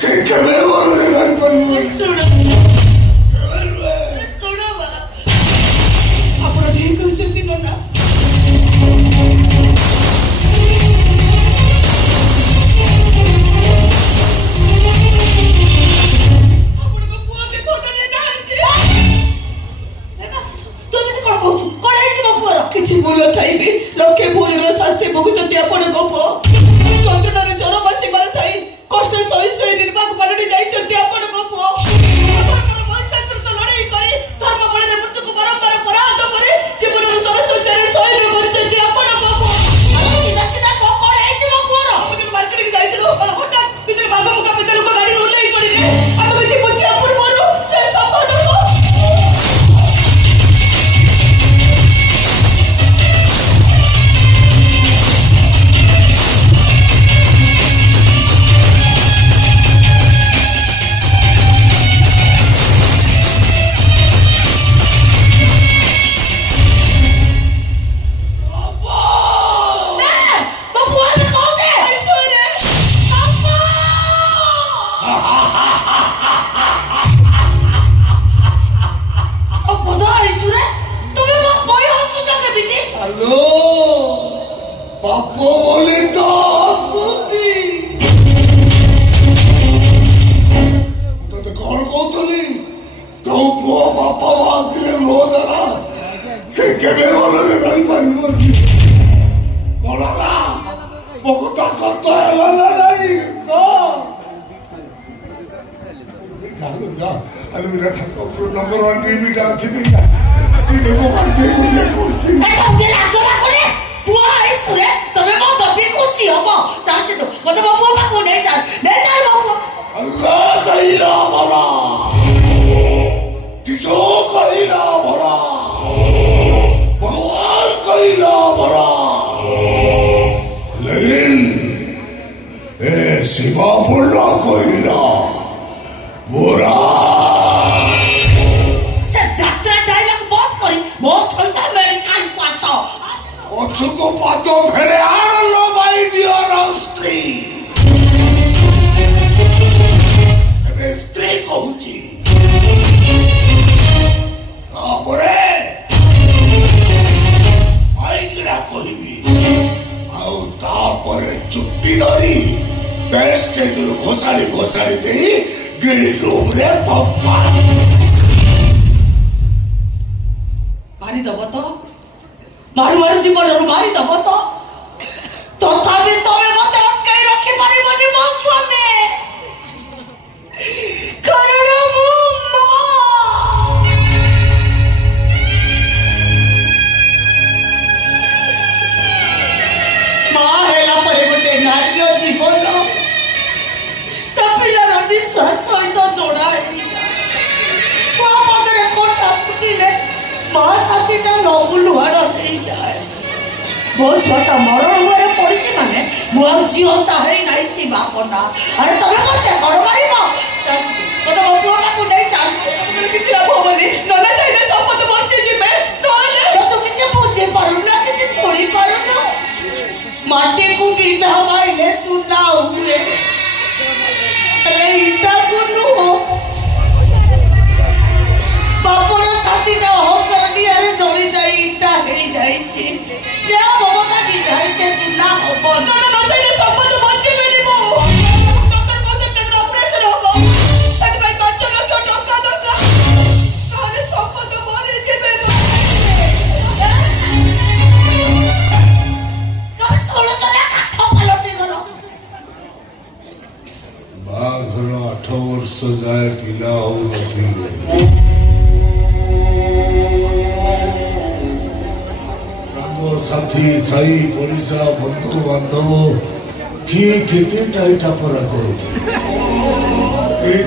ସେ କେବେ ମନରେ ରହିପାରିବନି। ଶୁଣ ବା, ଆପଣ ଠିକ କହୁଛନ୍ତି ନନା। ଆପଣଙ୍କ ପୁଅ ବି ଭଲରେ ନାହାନ୍ତି। ତୁ ଏମିତି କଣ କହୁଛୁ? କଣ ହେଇଛି ମୋ ପୁଅର? କିଛି ଭୁଲ ଥାଇବି ଲକ୍ଷେ ଭୁଲର ଶାସ୍ତି ଭୋଗୁଛନ୍ତି ଆପଣଙ୍କ ପୁଅ। ଯନ୍ତ୍ରଣାରେ ଚରମ ସୀମାରେ ଥାଇ କଷ୍ଟ ସହି ସହି ନିର୍ବାକ ପାଲଟି ଯାଇଛନ୍ତି ଆପଣଙ୍କ ପୁଅ। ଆପଣଙ୍କର ବୈଶାଖ ଲଢେଇ କରି ଧର୍ମ ବଳରେ ମୃତ୍ୟୁକୁ ବାରମ୍ବାର ପରାହତ କରି ଜୀବନର ସରସଞ୍ଚାରେ ଶହୀଦ କରିଛନ୍ତି ଆପଣଙ୍କ ପୁଅ। ସିଧା ସିଧା କଣ ହେଇଛି ମୋ ପୁଅର? ଆମେ ଯେବେ ମାର୍କେଟକୁ ଯାଇଥିଲୁ ହଠାତ୍ ଭିତରେ ବାଘ ମୁଖା ପିତା ଲୋକ ଗାଡିରୁ ଓହ୍ଲେଇ ପଡିଲେ। ଆମେ କିଛି ବୁଝିବା ପୂର୍ବରୁ ସେ ସମ୍ପଦକୁ ବାପ ବୋଲି ତ ଆସୁଛି। ତତେ କଣ କହୁଥିଲି? ତୋ ପୁଅ ବାପା ଆଖିରେ ଲୁହ ଦେଲା, ସେ କେବେ ଭଲରେ ରହିପାରିବନି। କଣ ନା ମୋ କଥା ସତ ହେଲା ନା ନାହିଁ? ବିରାଟ ଠାକୁର ନମ୍ବର 1 ଟିଭିଟା ଅଛି ତମେ କଣ ଦବି ଖୁସି ହବ? ଚାଷି ତୁ ମତେ ମୋ ପୁଅ ପାଖକୁ ନେଇ ଚାଲ, ନେଇ ଚାଲ ମୋ ପୁଅ। अल्लाह कहिला भला, जिसो कहिला भला, भगवान कहिला भला, लेकिन ए शिवा बोला कहिला बुरा। से जात्रा डायलॉग बहुत करी बहुत सहित अमेरिकान पास ଅଛୁକୁ ପାଦ ଫେରେ ଆଣଲ ମାଇ ଡିଅର ସ୍ତ୍ରୀ। ଏବେ ସ୍ତ୍ରୀ କହୁଛି, ତାପରେ ମାଇକିନା କହିବି, ଆଉ ତାପରେ ଚୁଟି ଧରି ଷ୍ଟେଜରୁ ଘୋଷାଡ଼ି ଘୋଷାଡ଼ି ଦେଇ ଗ୍ରିଲ୍ ରୁମ୍ରେ ପମ୍ପା ମାରିଦବ ତ? ମାରୁ ମାରୁ ଜୀବନରୁ ମାରିଦବ ତ? ତଥାପି ତମେ ମତେ ଅଟକାଇ ରଖିପାରିବନି ମୋ ସ୍ୱାମୀ, କାରଣ ମୁଁ ମା ହେଲା ପରେ ଗୋଟେ ନାରୀର ଜୀବନ ତା ପିଲାର ନିଶ୍ୱାସ ସହିତ ଯୋଡ଼ା ହେଇଯାଏ। ଛୁଆ ପଦରେ କଣ୍ଟା ଫୁଟିଲେ ମା ଛାତିଟା ଲହୁଲୁହାଣ ହେଇଯାଏ। ମୋ ଛୁଆଟା ମରଣ ଘରେ ପଡିଛି ମାନେ ମୁଁ ଆଉ ଝିଅତା ହେଇ ନାହିଁ ସେ ବାପଟା। ଆରେ ତମେ ମତେ କଣ ମାରିବ? ମତେ ମୋ ପୁଅ ପାଖକୁ ନେଇ ଚାଲ, କିଛି ଲାଭ ହବନି। ନନା ଚାହିଁଲେ ସମ୍ପଦ ବଞ୍ଚିଯିବେ, ନହେଲେ ତୁ କିଛି ବୁଝି ପାରୁନ, କିଛି ଶୁଣି ପାରୁନ। ମାଟିକୁ ବିଧା ମାଇଲେ ଚୁନା ହୁଏ, ହେଲେ ଇଟାକୁ ନୁହଁ। ବାପର ଛାତିଟା ଅହଂକାର ନିଆଁରେ ଜଳି ଯାଇ ଇଟା ହେଇଯାଇଛି। ସ୍ନେହ ମମତା ନିଧାଇ ସେ ଚୁନା ହବ। ନ ଚାହିଁଲେ ସମ୍ପଦ ବଞ୍ଚିବେନି। ମୁଁ ଡକ୍ଟର କହୁଛନ୍ତି ଅପରେସନ ହବ, ସେଥିପାଇଁ 5 ଲକ୍ଷ ଟଙ୍କା ଦରକାର, ନହେଲେ ସମ୍ପଦ ମରିଯିବେ। ତମେ ଶୁଣୁଛ ନା? କାଠ ପାଲଟି ଘର ବାହାଘର 8 ବର୍ଷ ଯାଏ ପିଲା ହଉନଥିଲେ। ସାଥୀ ସାଇ ପଡ଼ିଶା ବନ୍ଧୁ ବାନ୍ଧବ କିଏ କେତେଟା ଏଇଟା ପରା କରୁଥିଲେ।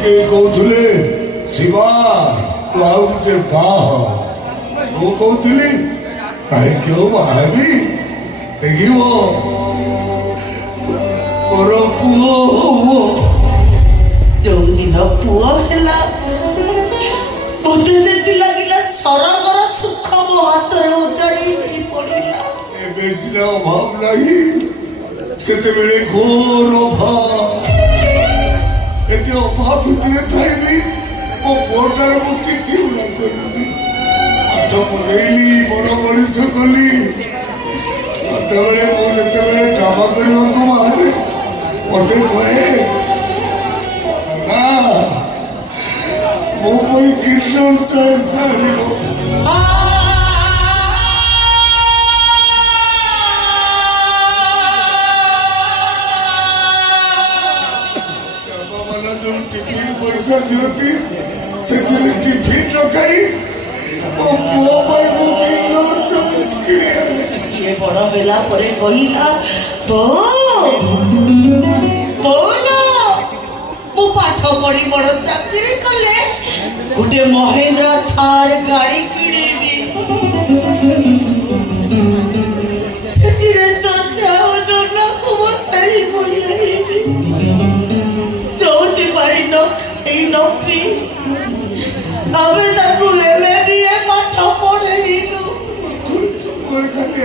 କେହି କହୁଥିଲେ ଶିବା ତୁ ଆଉ ଗୋଟେ ବାହା। ମୁଁ କହୁଥିଲି କାହିଁକି ଆଉ ବାହା ହେବି, ଦେଖିବ ମୋର ପୁଅ ହବ। ଯୋଉଦିନ ପୁଅ ହେଲା ମତେ ଯେମିତି ଲାଗିଲା ସରଗର ସୁଖ ମୋ ହାତରେ ଉଜାଡ଼ି ହେଇ ପଡ଼ିଲା। ଏବେ ସିନା ଅଭାବ ନାହିଁ, ସେତେବେଳେ ଘୋର ଅଭାବ। ଏମିତି ଅଭାବ ଭିତରେ ଥାଇବି ମୋ ପୁଅଟାର ମୁଁ କିଛି ଗୁଣା କରିବି। ପାଠ ପଢେଇଲି, ବଡ ମଣିଷ କଲି। ସେତେବେଳେ ମୁଁ ଯେତେବେଳେ କାମ କରିବାକୁ ବାହାରେ ମତେ କହେ ନା ମୋ ପାଇଁ କିଣ୍ଡର ଚଏସ୍ ଆଣିବ। କାମବାଲା ଯୋଉ ଟିଫିନ ପଇସା ଦିଅନ୍ତି ସେଥିରେ ଟିଫିନ ରଖାଇ ମୋ ପୁଅ ପାଇଁ ମୁଁ କିଣ୍ଡର ଚଏସ୍ କିଣି ଆଣେ। କିଏ ବଡ ହେଲା ପରେ କହିଲା ମୁଁ ପାଠ ପଢି ବଡ ଚାକିରି କଲେ ଗୋଟେ ମହେନ୍ଦ୍ର ଥାର ଗାଡି କିଣିବି। ସେଥିରେ ତୋତେ ଆଉ ନନାକୁ ବସାଇ ବୁଲେଇବି। ଯୋଉଥିପାଇଁ ନ ଖାଇ ନ ପିଇ ଆମେ ତାକୁ ଏବେ ବିଏ ପାଠ ପଢେଇଲୁ। ସବୁବେଳେ ଖାଲି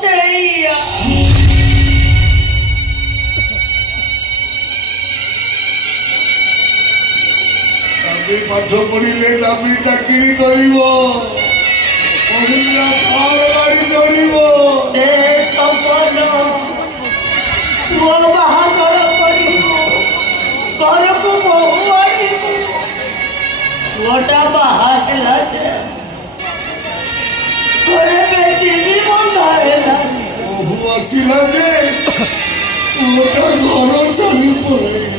ସେଇଆ ଦାମୀ ପାଠ ପଢିଲେ ଦାମୀ ଚାକିରି କରିବ, ମହିଳା ଥାର ଗାଡି ଚଢିବ। ସପନ ପୁଅ ବାହାଘର କରିବୁ, ଘରକୁ ବୋହୂ ଆଣିବୁ। ପୁଅଟା ବାହା ହେଲା ଯେ ଘରେ ବେଦି ବି ବନ୍ଧା ହେଲା। ବୋହୂ ଆସିଲା ଯେ ପୁଅଟା ଘର ଛାଡି ପଳେଇଲା।